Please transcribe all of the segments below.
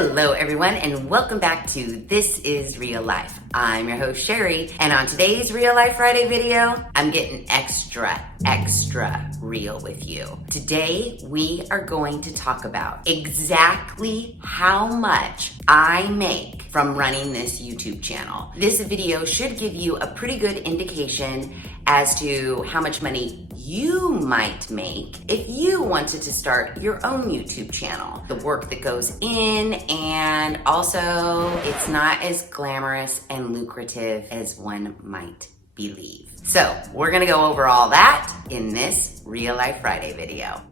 Hello everyone and welcome back to This Is Real Life. I'm your host Sheri, and on today's Real Life Friday video, I'm getting extra real with you. Today we are going to talk about exactly how much I make from running this YouTube channel. This video should give you a pretty good indication as to how much money you might make if you wanted to start your own YouTube channel. The work that goes in, and also it's not as glamorous and lucrative as one might believe. So we're gonna go over all that in this Real Life Friday video.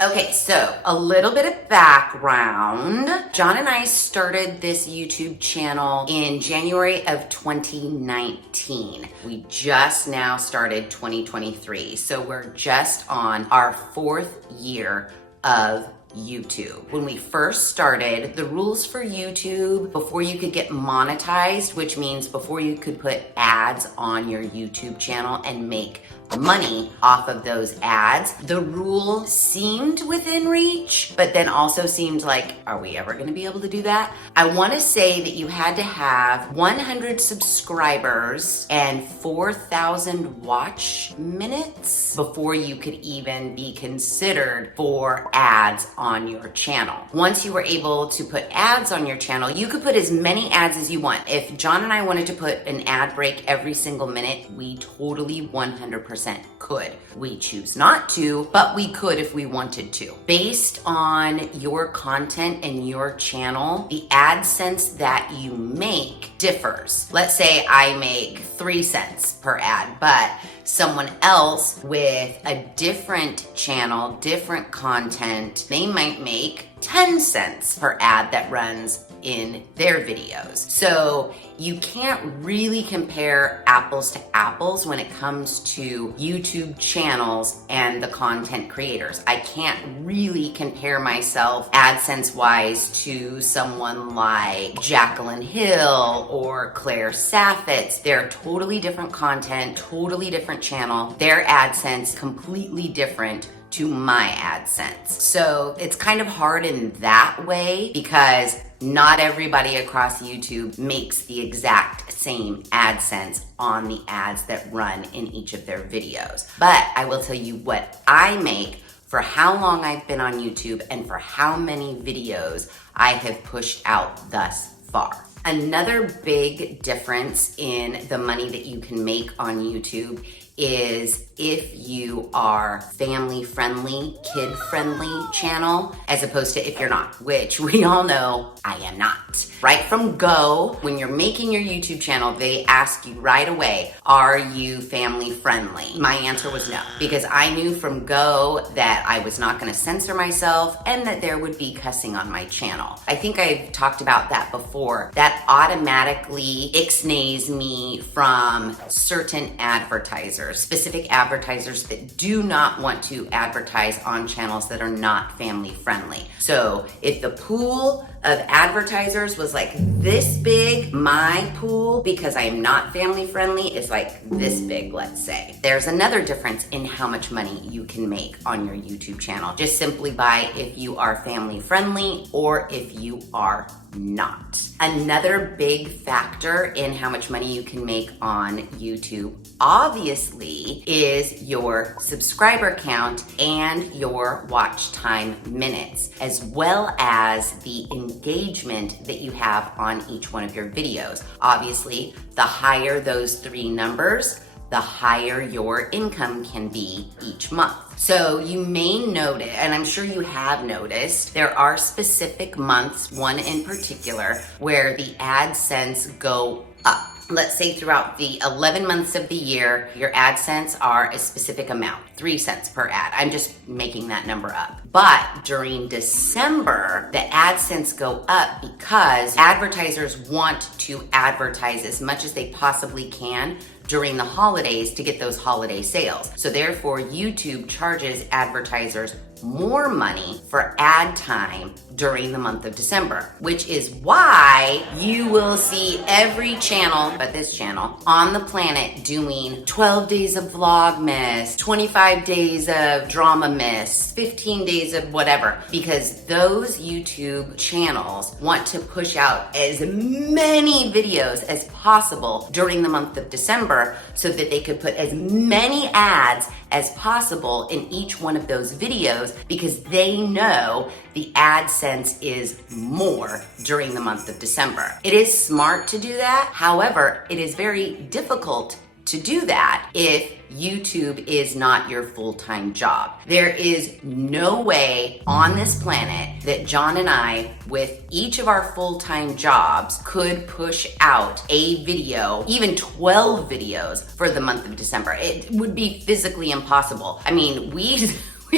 Okay, so a little bit of background. John and I started this YouTube channel in January of 2019. We just now started 2023, so we're just on our 4th year of YouTube. When we first started, the rules for YouTube, before you could get monetized, which means before you could put ads on your YouTube channel and make money off of those ads, the rule seemed within reach, but then also seemed like, are we ever going to be able to do that? I want to say that you had to have 100 subscribers and 4,000 watch minutes before you could even be considered for ads on your channel. Once you were able to put ads on your channel, you could put as many ads as you want. If John and I wanted to put an ad break every single minute, we totally 100% could. We choose not to, but we could if we wanted to. Based on your content and your channel, the AdSense that you make differs. Let's say I make 3 cents per ad, but someone else with a different channel, different content, they might make 10 cents per ad that runs in their videos. So you can't really compare apples to apples when it comes to YouTube channels and the content creators. I can't really compare myself AdSense wise to someone like Jacqueline Hill or Claire Saffitz. They're totally different content, totally different channel. Their AdSense completely different to my AdSense. So it's kind of hard in that way because not everybody across YouTube makes the exact same AdSense on the ads that run in each of their videos. But I will tell you what I make for how long I've been on YouTube and for how many videos I have pushed out thus far. Another big difference in the money that you can make on YouTube is if you are family-friendly, kid-friendly channel, as opposed to if you're not, which we all know I am not. Right from go, when you're making your YouTube channel, they ask you right away, are you family-friendly? My answer was no, because I knew from go that I was not gonna censor myself and that there would be cussing on my channel. I think I've talked about that before. That automatically ixnays me from certain advertisers, specific advertisers that do not want to advertise on channels that are not family friendly. So if the pool of advertisers was like this big, my pool, because I am not family friendly, is like this big, let's say. There's another difference in how much money you can make on your YouTube channel, just simply by if you are family friendly or if you are not. Another big factor in how much money you can make on YouTube, obviously, is your subscriber count and your watch time minutes, as well as the engagement that you have on each one of your videos. Obviously, the higher those 3 numbers, the higher your income can be each month. So you may notice, and I'm sure you have noticed, there are specific months, one in particular, where the AdSense go up. Let's say throughout the 11 months of the year, your AdSense are a specific amount, 3 cents per ad. I'm just making that number up. But during December, the AdSense go up because advertisers want to advertise as much as they possibly can during the holidays to get those holiday sales. So therefore, YouTube charges advertisers more money for ad time during the month of December, which is why you will see every channel but this channel on the planet doing 12 days of Vlogmas, 25 days of Dramamas, 15 days of whatever, because those YouTube channels want to push out as many videos as possible during the month of December so that they could put as many ads as possible in each one of those videos, because they know the AdSense is more during the month of December. It is smart to do that. However, it is very difficult to do that if YouTube is not your full-time job. There is no way on this planet that John and I, with each of our full-time jobs, could push out a video, even 12 videos for the month of December. It would be physically impossible. I mean, we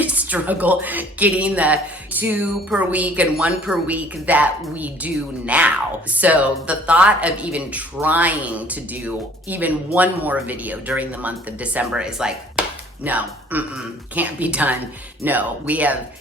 struggle getting the 2 per week and 1 per week that we do now. So the thought of even trying to do even one more video during the month of December is like, no, can't be done. No, we have,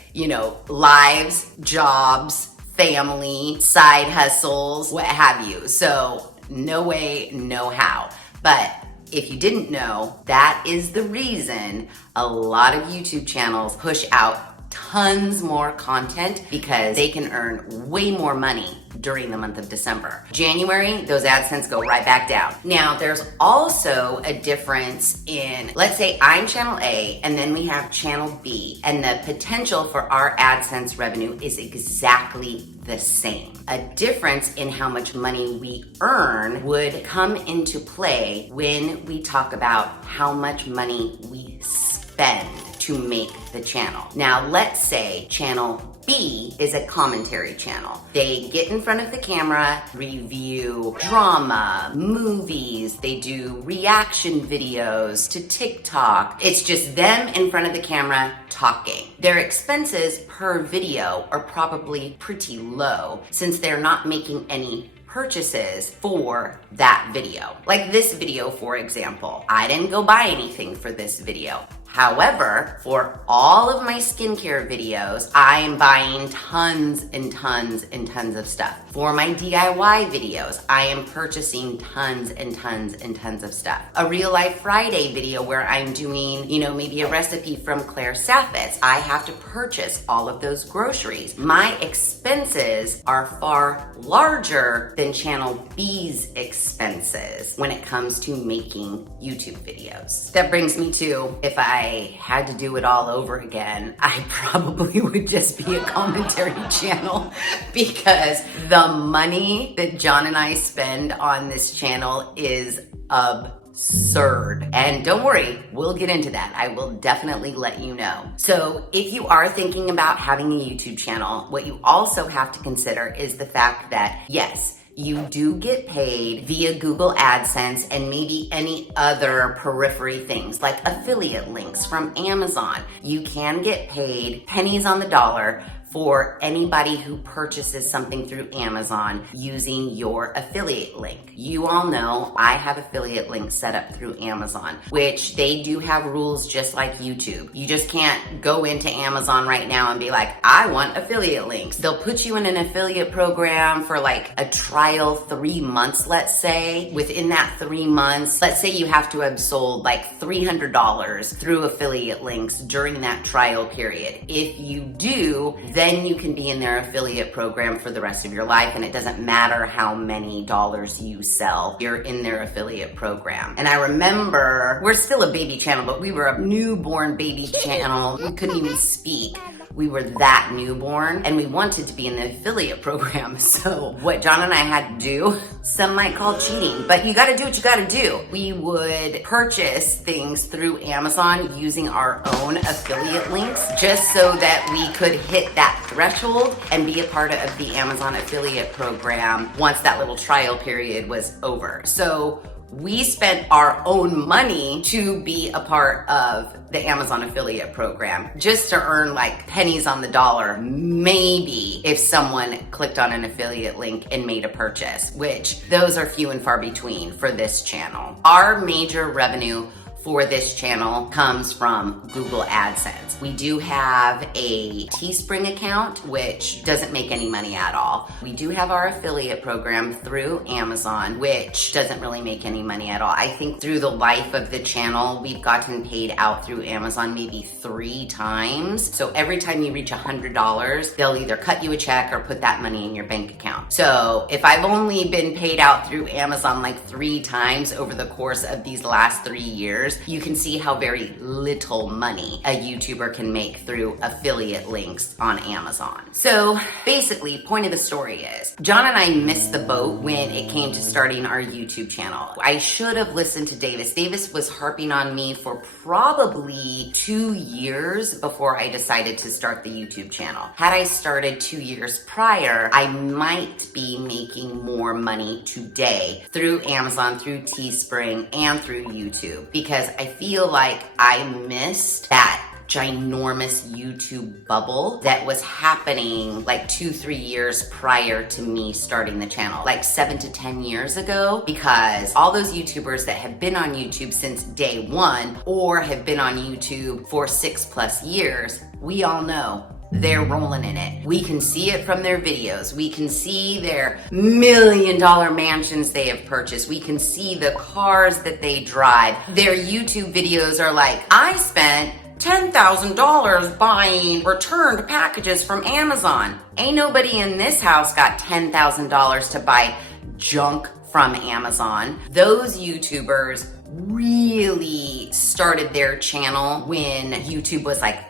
lives, jobs, family, side hustles, what have you. So no way, no how. But if you didn't know, that is the reason a lot of YouTube channels push out tons more content, because they can earn way more money during the month of December. January, those AdSense go right back down. Now, there's also a difference in, let's say I'm channel A and then we have channel B, and the potential for our AdSense revenue is exactly the same. A difference in how much money we earn would come into play when we talk about how much money we spend to make the channel. Now, let's say channel B is a commentary channel. They get in front of the camera, review drama, movies, they do reaction videos to TikTok. It's just them in front of the camera talking. Their expenses per video are probably pretty low since they're not making any purchases for that video. Like this video, for example. I didn't go buy anything for this video. However, for all of my skincare videos, I am buying tons and tons and tons of stuff. For my DIY videos, I am purchasing tons and tons and tons of stuff. A Real Life Friday video where I'm doing, maybe a recipe from Claire Saffitz, I have to purchase all of those groceries. My expenses are far larger than channel B's expenses when it comes to making YouTube videos. That brings me to, if I had to do it all over again, I probably would just be a commentary channel, because the money that John and I spend on this channel is absurd. And don't worry, we'll get into that. I will definitely let you know. So if you are thinking about having a YouTube channel, what you also have to consider is the fact that, yes, you do get paid via Google AdSense and maybe any other periphery things like affiliate links from Amazon. You can get paid pennies on the dollar for anybody who purchases something through Amazon using your affiliate link. You all know I have affiliate links set up through Amazon, which they do have rules just like YouTube. You just can't go into Amazon right now and be like, I want affiliate links. They'll put you in an affiliate program for like a trial 3 months, let's say. Within that 3 months, let's say you have to have sold like $300 through affiliate links during that trial period. If you do, then you can be in their affiliate program for the rest of your life, and it doesn't matter how many dollars you sell, you're in their affiliate program. And I remember, we're still a baby channel, but we were a newborn baby channel. We couldn't even speak. We were that newborn, and we wanted to be in the affiliate program. So what John and I had to do, some might call cheating, but you gotta do what you gotta do. We would purchase things through Amazon using our own affiliate links just so that we could hit that threshold and be a part of the Amazon affiliate program once that little trial period was over. So We spent our own money to be a part of the Amazon affiliate program just to earn like pennies on the dollar, maybe if someone clicked on an affiliate link and made a purchase, which those are few and far between for this channel. Our major revenue for this channel comes from Google AdSense. We do have a Teespring account, which doesn't make any money at all. We do have our affiliate program through Amazon, which doesn't really make any money at all. I think through the life of the channel, we've gotten paid out through Amazon maybe 3 times. So every time you reach $100, they'll either cut you a check or put that money in your bank account. So if I've only been paid out through Amazon like 3 times over the course of these last 3 years, you can see how very little money a YouTuber can make through affiliate links on Amazon. So basically, point of the story is, John and I missed the boat when it came to starting our YouTube channel. I should have listened to Davis. Davis was harping on me for probably 2 years before I decided to start the YouTube channel. Had I started 2 years prior, I might be making more money today through Amazon, through Teespring, and through YouTube, because I feel like I missed that ginormous YouTube bubble that was happening like 2-3 years prior to me starting the channel, like 7 to 10 years ago, because all those YouTubers that have been on YouTube since day one or have been on YouTube for 6+ years, we all know they're rolling in it. We can see it from their videos. We can see their $1 million mansions they have purchased. We can see the cars that they drive. Their YouTube videos are like, I spent $10,000 buying returned packages from Amazon. Ain't nobody in this house got $10,000 to buy junk from Amazon. Those YouTubers really started their channel when YouTube was like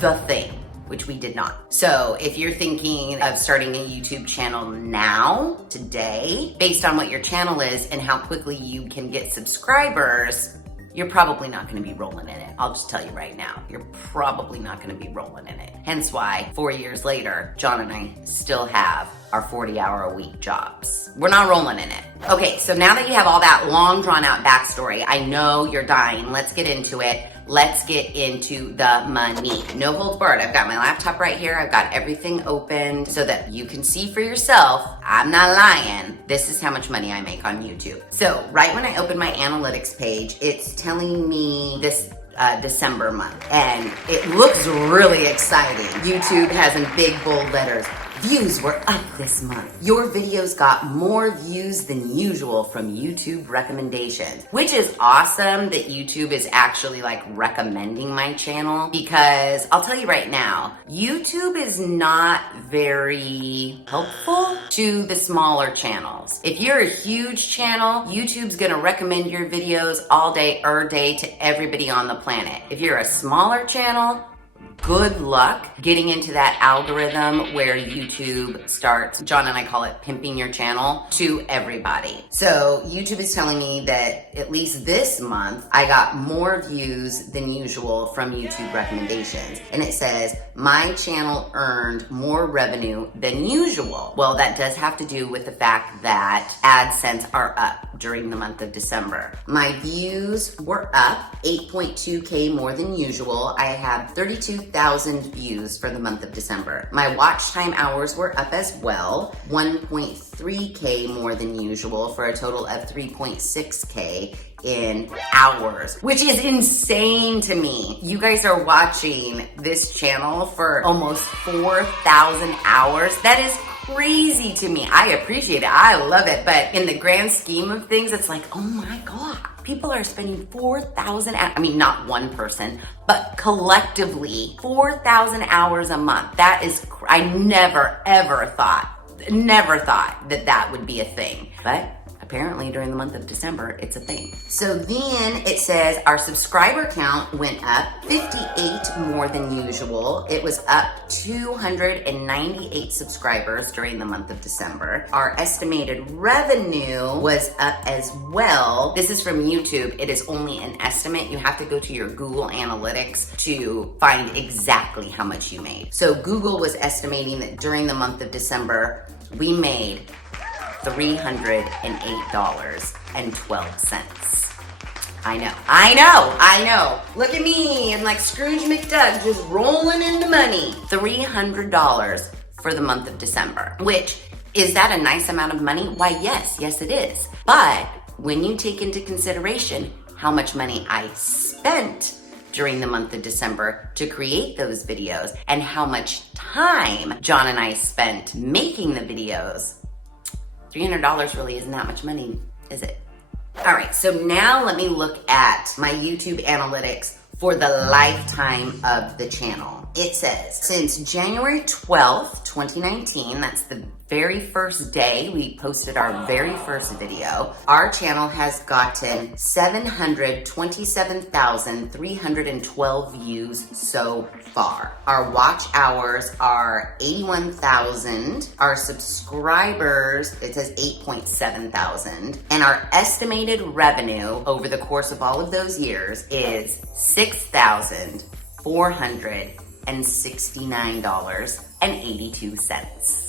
the thing, which we did not. So if you're thinking of starting a YouTube channel now, today, based on what your channel is and how quickly you can get subscribers, you're probably not gonna be rolling in it. I'll just tell you right now, you're probably not gonna be rolling in it. Hence why 4 years later, John and I still have our 40-hour-a-week jobs. We're not rolling in it. Okay, so now that you have all that long drawn out backstory, I know you're dying. Let's get into it. Let's get into the money. No holds barred. I've got my laptop right here. I've got everything opened so that you can see for yourself. I'm not lying. This is how much money I make on YouTube. So right when I open my analytics page, it's telling me this December month, and it looks really exciting. YouTube has in big bold letters, views were up this month. Your videos got more views than usual from YouTube recommendations, which is awesome that YouTube is actually like recommending my channel, because I'll tell you right now, YouTube is not very helpful to the smaller channels. If you're a huge channel, YouTube's gonna recommend your videos all day, to everybody on the planet. If you're a smaller channel, good luck getting into that algorithm where YouTube starts, John and I call it pimping your channel to everybody. So YouTube is telling me that at least this month, I got more views than usual from YouTube recommendations. And it says, my channel earned more revenue than usual. Well, that does have to do with the fact that AdSense are up during the month of December. My views were up 8.2K more than usual. I have 32,000 views for the month of December. My watch time hours were up as well, 1.3K more than usual, for a total of 3.6K in hours, which is insane to me. You guys are watching this channel for almost 4,000 hours. That is crazy to me. I appreciate it. I love it. But in the grand scheme of things, it's like, oh my God, people are spending 4,000, I mean, not one person, but collectively 4,000 hours a month. That is, I never thought that that would be a thing. But apparently during the month of December, it's a thing. So then it says our subscriber count went up 58 more than usual. It was up 298 subscribers during the month of December. Our estimated revenue was up as well. This is from YouTube. It is only an estimate. You have to go to your Google Analytics to find exactly how much you made. So Google was estimating that during the month of December, we made $308.12. I know. Look at me and like Scrooge McDuck just rolling in the money. $300 for the month of December, which, is that a nice amount of money? Why, yes it is. But when you take into consideration how much money I spent during the month of December to create those videos and how much time John and I spent making the videos, $300 really isn't that much money, is it? All right, so now let me look at my YouTube analytics for the lifetime of the channel. It says, since January 12th, 2019, that's the very first day we posted our very first video, our channel has gotten 727,312 views so far. Our watch hours are 81,000. Our subscribers, it says 8.7 thousand. And our estimated revenue over the course of all of those years is $6,469.82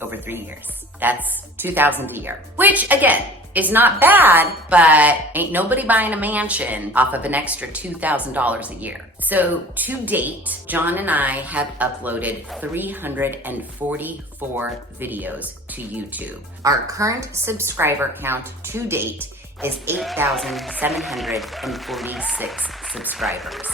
over 3 years. That's $2,000 a year, which again is not bad, but ain't nobody buying a mansion off of an extra $2,000 a year. So to date, John and I have uploaded 344 videos to YouTube. Our current subscriber count to date is 8,746 subscribers.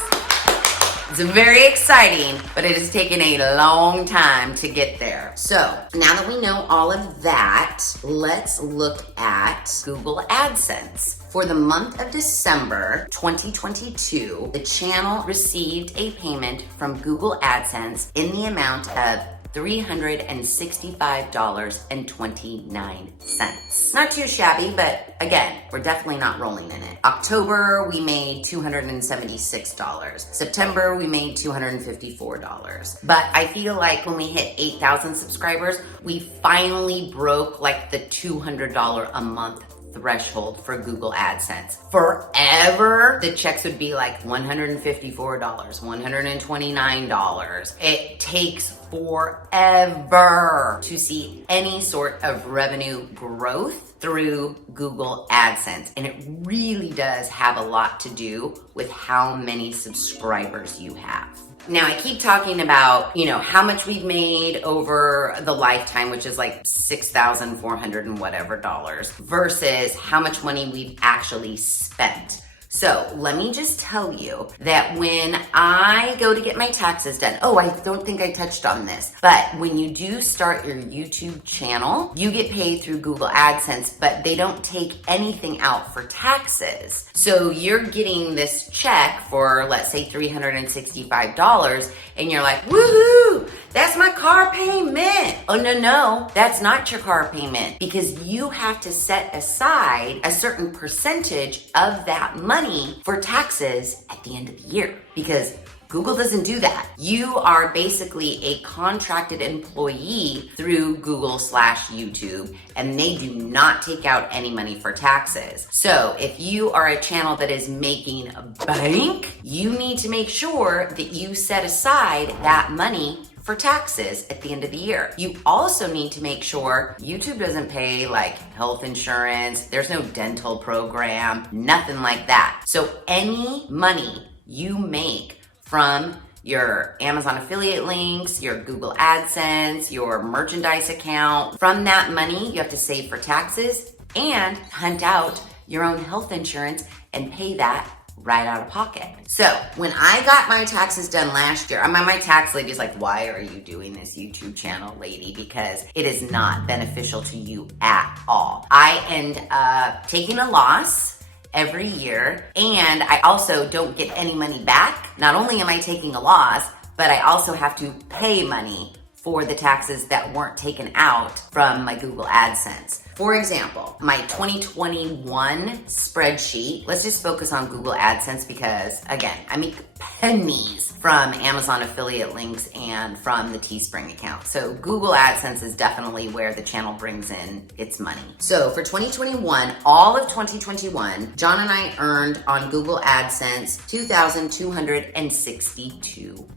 It's very exciting, but it has taken a long time to get there. So now that we know all of that, let's look at Google AdSense. For the month of December 2022, the channel received a payment from Google AdSense in the amount of $365.29. Not too shabby, but again, we're definitely not rolling in it. October, we made $276. September, we made $254. But I feel like when we hit 8,000 subscribers, we finally broke like the $200 a month threshold for Google AdSense. Forever, the checks would be like $154, $129. It takes forever to see any sort of revenue growth through Google AdSense. And it really does have a lot to do with how many subscribers you have. Now, I keep talking about, how much we've made over the lifetime, which is like $6,400 and whatever dollars, versus how much money we've actually spent. So let me just tell you that when I go to get my taxes done, I don't think I touched on this, but when you do start your YouTube channel, you get paid through Google AdSense, but they don't take anything out for taxes. So you're getting this check for, let's say, $365, and you're like, woohoo, that's my car payment. Oh, no, that's not your car payment, because you have to set aside a certain percentage of that money for taxes at the end of the year, because Google doesn't do that. You are basically a contracted employee through Google/YouTube, and they do not take out any money for taxes. So if you are a channel that is making bank, you need to make sure that you set aside that money for taxes at the end of the year. You also need to make sure YouTube doesn't pay like health insurance, there's no dental program, nothing like that. So any money you make from your Amazon affiliate links, your Google AdSense, your merchandise account, from that money you have to save for taxes and hunt out your own health insurance and pay that right out of pocket. So when I got my taxes done last year, my tax lady's like, why are you doing this YouTube channel, lady? Because it is not beneficial to you at all. I end up taking a loss every year, and I also don't get any money back. Not only am I taking a loss, but I also have to pay money for the taxes that weren't taken out from my Google AdSense. For example, my 2021 spreadsheet, let's just focus on Google AdSense because, again, I make pennies from Amazon affiliate links and from the Teespring account. So Google AdSense is definitely where the channel brings in its money. So for 2021, all of 2021, John and I earned on Google AdSense $2,262.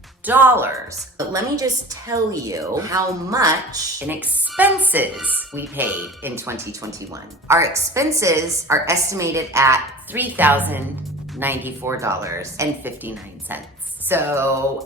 But let me just tell you how much in expenses we paid in 2021. Our expenses are estimated at $3,094.59. So,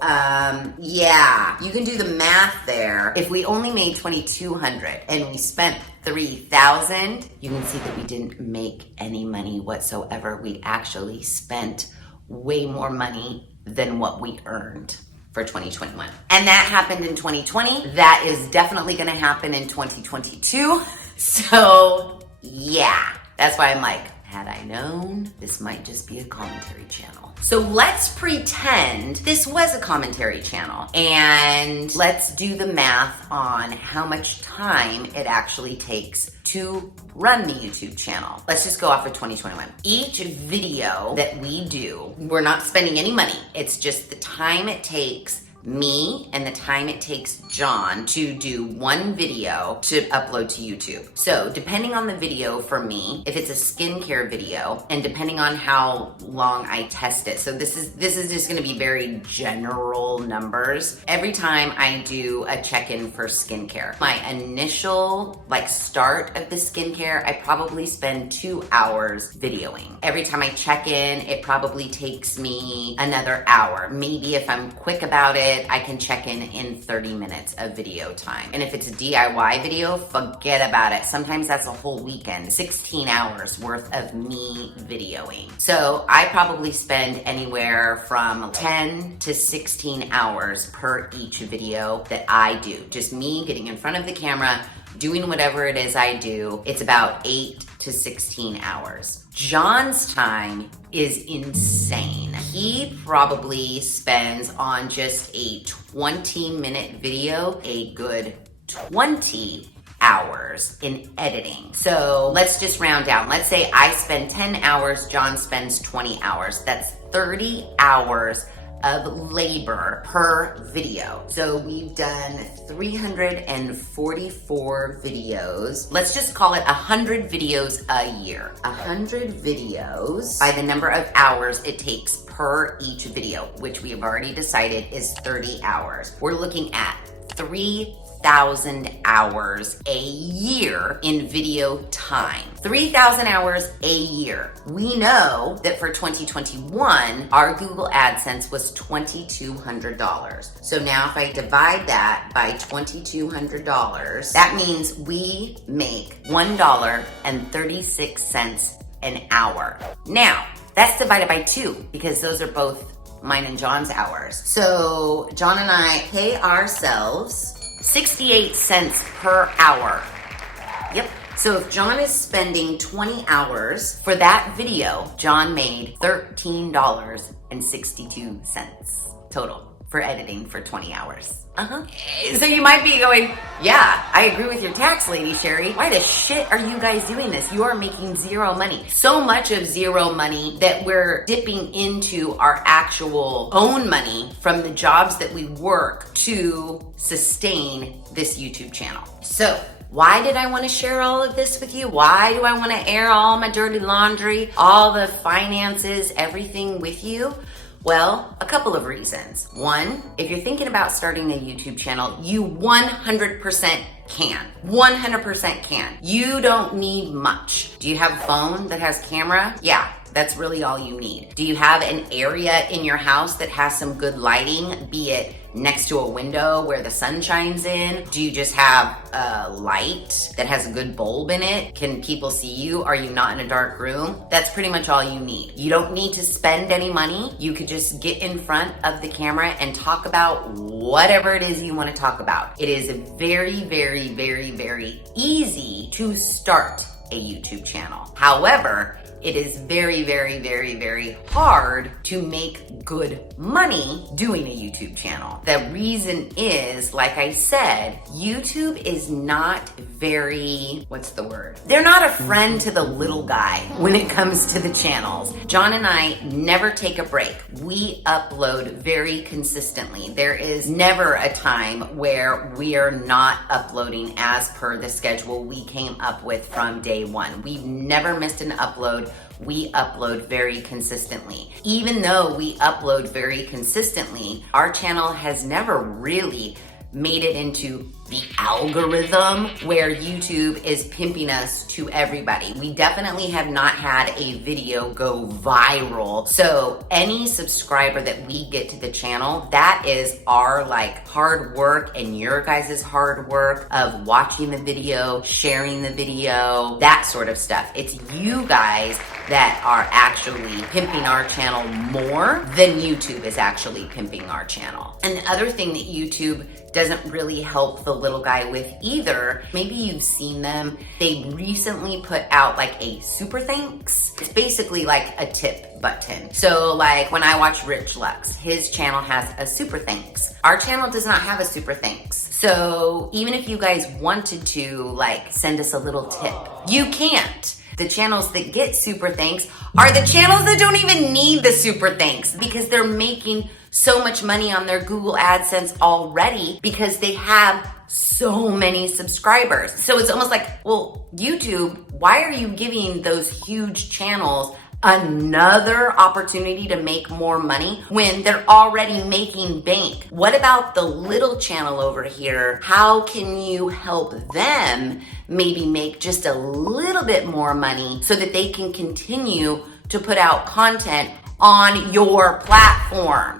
yeah, you can do the math there. If we only made $2,200 and we spent $3,000, you can see that we didn't make any money whatsoever. We actually spent way more money than what we earned for 2021. And that happened in 2020. That is definitely gonna happen in 2022. So yeah, that's why I'm like, had I known, this might just be a commentary channel. So let's pretend this was a commentary channel and let's do the math on how much time it actually takes to run the YouTube channel. Let's just go off of 2021. Each video that we do, we're not spending any money. It's just the time it takes me and the time it takes John to do one video to upload to YouTube. So depending on the video for me, if it's a skincare video, and depending on how long I test it, so this is just gonna be very general numbers. Every time I do a check-in for skincare, my initial start of the skincare, I probably spend 2 hours videoing. Every time I check in, it probably takes me another hour. Maybe if I'm quick about it, I can check in 30 minutes of video time. And if it's a DIY video, forget about it. Sometimes that's a whole weekend, 16 hours worth of me videoing. So I probably spend anywhere from 10 to 16 hours per each video that I do. Just me getting in front of the camera, doing whatever it is I do. It's about 8 to 16 hours. John's time is insane. He probably spends on just a 20-minute video a good 20 hours in editing. So let's just round down. Let's say I spend 10 hours, John spends 20 hours. That's 30 hours of labor per video. So we've done 344 videos. Let's just call it 100 videos a year. 100 videos by the number of hours it takes per each video, which we have already decided is 30 hours. We're looking at 3,000 hours a year in video time. 3,000 hours a year. We know that for 2021, our Google AdSense was $2,200. So now if I divide that by $2,200, that means we make $1.36 an hour. Now, that's divided by 2 because those are both mine and John's hours. So John and I pay ourselves 68 cents per hour. Yep. So if John is spending 20 hours for that video, John made $13.62 total for editing for 20 hours. So you might be going, yeah, I agree with your tax lady, Sheri. Why the shit are you guys doing this? You are making zero money. So much of zero money that we're dipping into our actual own money from the jobs that we work to sustain this YouTube channel. So why did I want to share all of this with you? Why do I want to air all my dirty laundry, all the finances, everything with you? Well, a couple of reasons. One, if you're thinking about starting a YouTube channel, you 100% can. 100% can. You don't need much. Do you have a phone that has camera? Yeah, that's really all you need. Do you have an area in your house that has some good lighting, be it next to a window where the sun shines in? Do you just have a light that has a good bulb in it? Can people see you? Are you not in a dark room? That's pretty much all you need. You don't need to spend any money. You could just get in front of the camera and talk about whatever it is you want to talk about. It is very, very, very, very easy to start a YouTube channel. However, it is very, very, very, very hard to make good money doing a YouTube channel. The reason is, like I said, YouTube is not very, what's the word? They're not a friend to the little guy when it comes to the channels. John and I never take a break. We upload very consistently. There is never a time where we are not uploading as per the schedule we came up with from day one. We've never missed an upload. We upload very consistently. Even though we upload very consistently, our channel has never really made it into the algorithm where YouTube is pimping us to everybody. We definitely have not had a video go viral. So any subscriber that we get to the channel, that is our like hard work and your guys' hard work of watching the video, sharing the video, that sort of stuff. It's you guys that are actually pimping our channel more than YouTube is actually pimping our channel. And the other thing that YouTube doesn't really help the little guy with either, maybe you've seen them, they recently put out like a super thanks. It's basically like a tip button. So like when I watch Rich Lux, his channel has a super thanks. Our channel does not have a super thanks. So even if you guys wanted to like send us a little tip, you can't. The channels that get super thanks are the channels that don't even need the super thanks because they're making so much money on their Google AdSense already because they have so many subscribers. So it's almost like, well, YouTube, why are you giving those huge channels another opportunity to make more money when they're already making bank? What about the little channel over here? How can you help them maybe make just a little bit more money so that they can continue to put out content on your platform?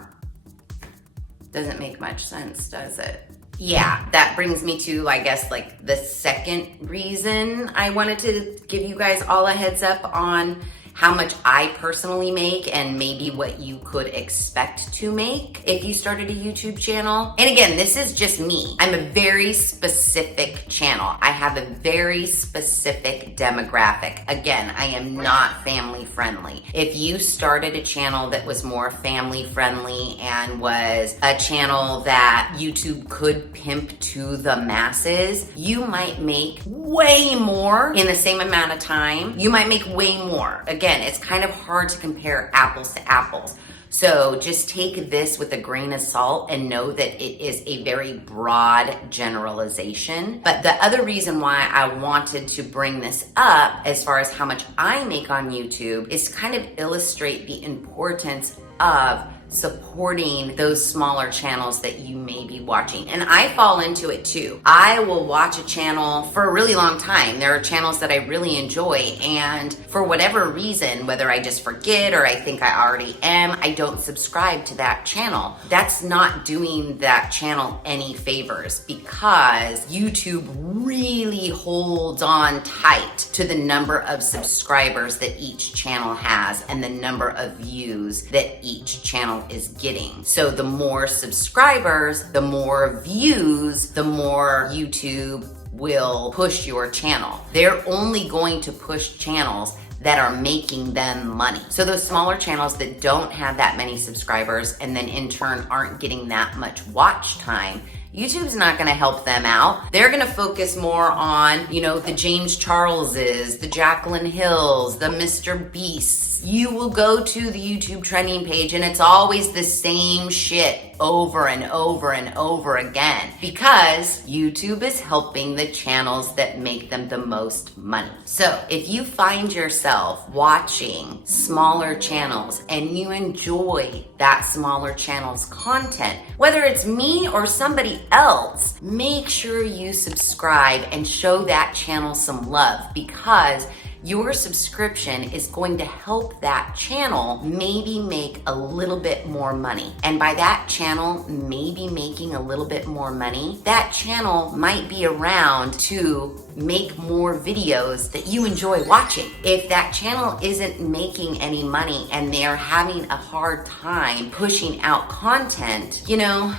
Doesn't make much sense, does it? Yeah, that brings me to, I guess, like the second reason I wanted to give you guys all a heads up on how much I personally make and maybe what you could expect to make if you started a YouTube channel. And again, this is just me. I'm a very specific channel. I have a very specific demographic. Again, I am not family friendly. If you started a channel that was more family friendly and was a channel that YouTube could pimp to the masses, you might make way more in the same amount of time. You might make way more. Again, it's kind of hard to compare apples to apples. So just take this with a grain of salt and know that it is a very broad generalization. But the other reason why I wanted to bring this up as far as how much I make on YouTube is to kind of illustrate the importance of supporting those smaller channels that you may be watching. And I fall into it too. I will watch a channel for a really long time. There are channels that I really enjoy, and for whatever reason, whether I just forget or I think I already am, I don't subscribe to that channel. That's not doing that channel any favors because YouTube really holds on tight to the number of subscribers that each channel has and the number of views that each channel is getting. So the more subscribers, the more views, the more YouTube will push your channel. They're only going to push channels that are making them money. So those smaller channels that don't have that many subscribers and then in turn aren't getting that much watch time, YouTube's not gonna help them out. They're gonna focus more on, the James Charleses, the Jaclyn Hills, the Mr. Beasts. You will go to the YouTube trending page and it's always the same shit over and over and over again because YouTube is helping the channels that make them the most money. So if you find yourself watching smaller channels and you enjoy that smaller channel's content, whether it's me or somebody else, make sure you subscribe and show that channel some love because your subscription is going to help that channel maybe make a little bit more money. And by that channel maybe making a little bit more money, that channel might be around to make more videos that you enjoy watching. If that channel isn't making any money and they're having a hard time pushing out content,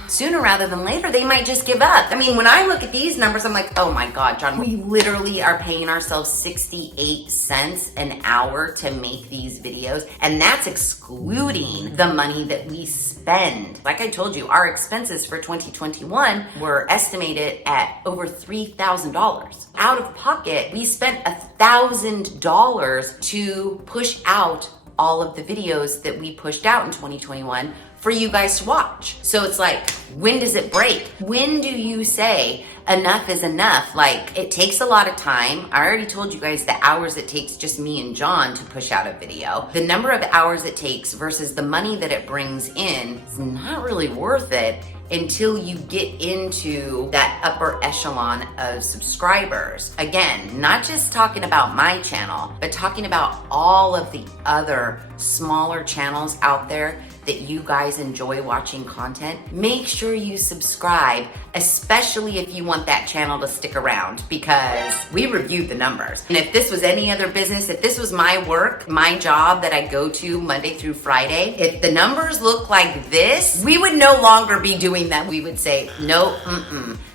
sooner rather than later, they might just give up. I mean, when I look at these numbers, I'm like, oh my God, John, we literally are paying ourselves 68 cents an hour to make these videos, and that's excluding the money that we spend. Like I told you, our expenses for 2021 were estimated at over $3,000. Out of pocket, we spent $1,000 to push out all of the videos that we pushed out in 2021 for you guys to watch. So it's like, when does it break? When do you say enough is enough? Like, it takes a lot of time. I already told you guys the hours it takes just me and John to push out a video. The number of hours it takes versus the money that it brings in is not really worth it until you get into that upper echelon of subscribers. Again, not just talking about my channel, but talking about all of the other smaller channels out there that you guys enjoy watching content. Make sure you subscribe, especially if you want that channel to stick around, because we reviewed the numbers. And if this was any other business, if this was my work, my job that I go to Monday through Friday, if the numbers look like this, we would no longer be doing that. We would say, no,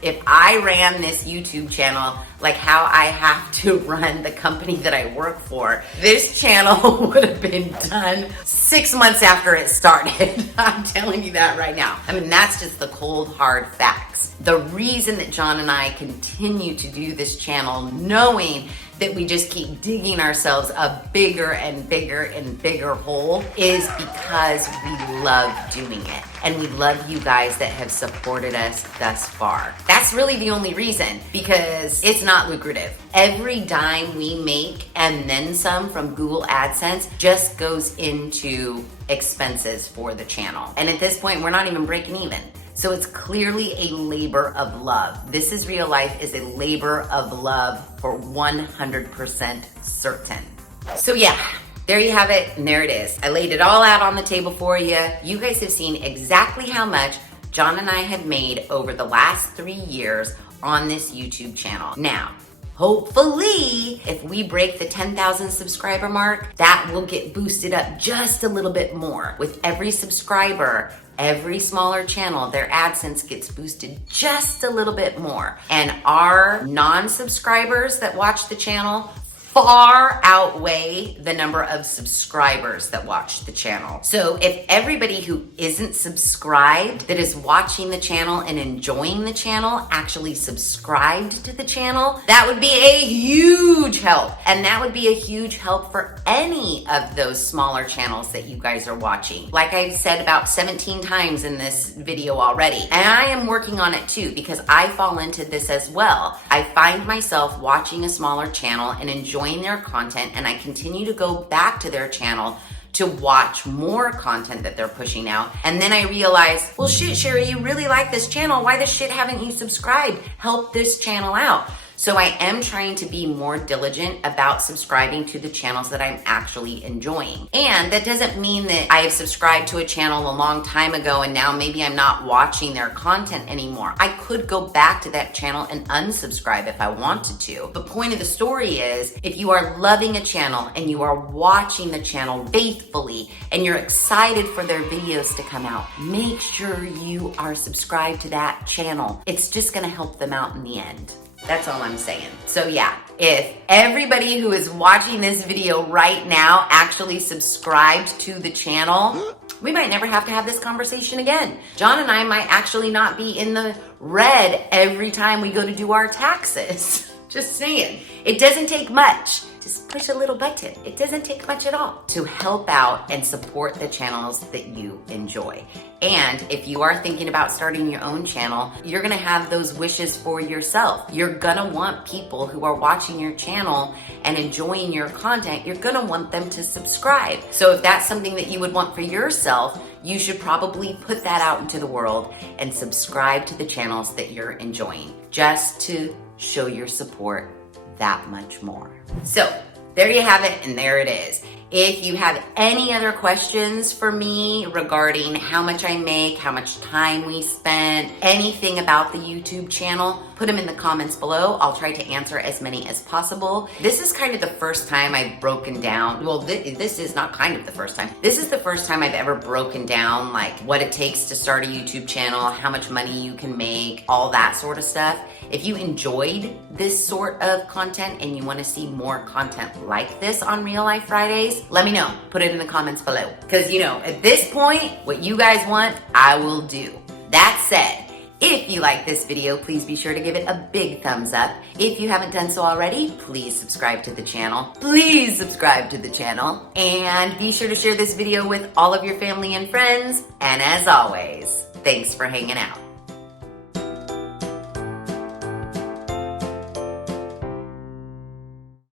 If I ran this YouTube channel like how I have to run the company that I work for, this channel would have been done 6 months after it started. I'm telling you that right now. I mean, that's just the cold, hard facts. The reason that John and I continue to do this channel, knowing that we just keep digging ourselves a bigger and bigger and bigger hole, is because we love doing it. And we love you guys that have supported us thus far. That's really the only reason, because it's not lucrative. Every dime we make and then some from Google AdSense just goes into expenses for the channel. And at this point, we're not even breaking even. So it's clearly a labor of love. This Is Real Life is a labor of love for 100% certain. So yeah, there you have it, and there it is. I laid it all out on the table for you. You guys have seen exactly how much John and I have made over the last 3 years on this YouTube channel. Now, hopefully, if we break the 10,000 subscriber mark, that will get boosted up just a little bit more. With every subscriber, every smaller channel, their AdSense gets boosted just a little bit more. And our non-subscribers that watch the channel far outweigh the number of subscribers that watch the channel. So if everybody who isn't subscribed that is watching the channel and enjoying the channel actually subscribed to the channel, that would be a huge help. And that would be a huge help for any of those smaller channels that you guys are watching. Like I've said about 17 times in this video already. And I am working on it too, because I fall into this as well. I find myself watching a smaller channel and enjoying their content, and I continue to go back to their channel to watch more content that they're pushing out. And then I realize, well, shit, Sheri, you really like this channel. Why the shit haven't you subscribed? Help this channel out. So I am trying to be more diligent about subscribing to the channels that I'm actually enjoying. And that doesn't mean that I have subscribed to a channel a long time ago and now maybe I'm not watching their content anymore. I could go back to that channel and unsubscribe if I wanted to. The point of the story is, if you are loving a channel and you are watching the channel faithfully and you're excited for their videos to come out, make sure you are subscribed to that channel. It's just gonna help them out in the end. That's all I'm saying. So yeah, if everybody who is watching this video right now actually subscribed to the channel, we might never have to have this conversation again. John and I might actually not be in the red every time we go to do our taxes. Just saying. It doesn't take much. Just push a little button. It doesn't take much at all to help out and support the channels that you enjoy. And if you are thinking about starting your own channel, you're gonna have those wishes for yourself. You're gonna want people who are watching your channel and enjoying your content, you're gonna want them to subscribe. So if that's something that you would want for yourself, you should probably put that out into the world and subscribe to the channels that you're enjoying, just to show your support that much more. So there you have it, and there it is. If you have any other questions for me regarding how much I make, how much time we spent, anything about the YouTube channel, put them in the comments below. I'll try to answer as many as possible. This is kind of the first time I've broken down, well, this is not kind of the first time. This is the first time I've ever broken down like what it takes to start a YouTube channel, how much money you can make, all that sort of stuff. If you enjoyed this sort of content and you want to see more content like this on Real Life Fridays, let me know. Put it in the comments below. Because, you know, at this point, what you guys want, I will do. That said, if you like this video, please be sure to give it a big thumbs up. If you haven't done so already, please subscribe to the channel. Please subscribe to the channel. And be sure to share this video with all of your family and friends. And as always, thanks for hanging out.